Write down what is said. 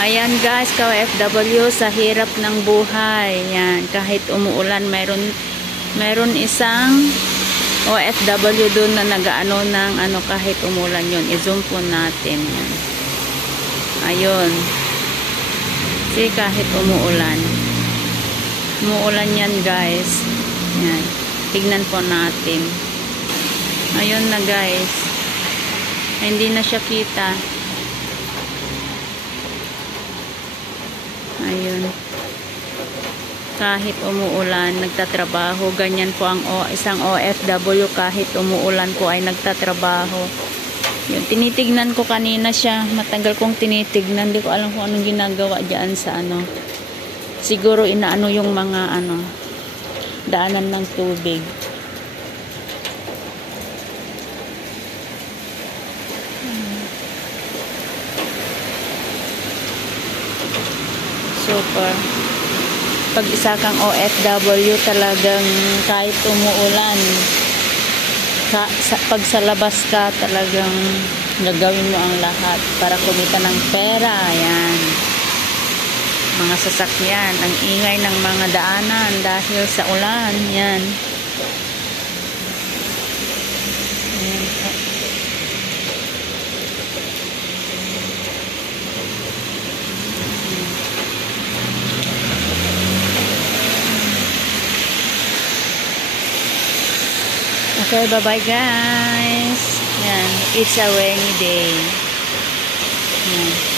Ayan guys, ka-OFW sa hirap ng buhay. Yan, kahit umuulan, meron isang OFW doon na nag-ano ng kahit umulan yun. I-zoom po natin. Yan. Ayun. See, kahit umuulan. Umuulan yan guys. Yan. Tignan po natin. Ayun na guys. Ay, hindi na siya kita. Ayun. Kahit umuulan, nagtatrabaho. Ganyan po ang isang OFW kahit umuulan po ay nagtatrabaho. Yun, tinitignan ko kanina siya. Matagal kong tinitignan. Hindi ko alam kung anong ginagawa dyan sa Siguro inaano yung mga daanan ng tubig. Super. Pag isa kang OFW talagang kahit umuulan, pag sa labas ka talagang gagawin mo ang lahat para kumita ng pera. Ayan. Mga sasakyan, ang ingay ng mga daanan dahil sa ulan. Yan. Ayan po. Okay, bye-bye guys. Yan, it's a rainy day. Yan.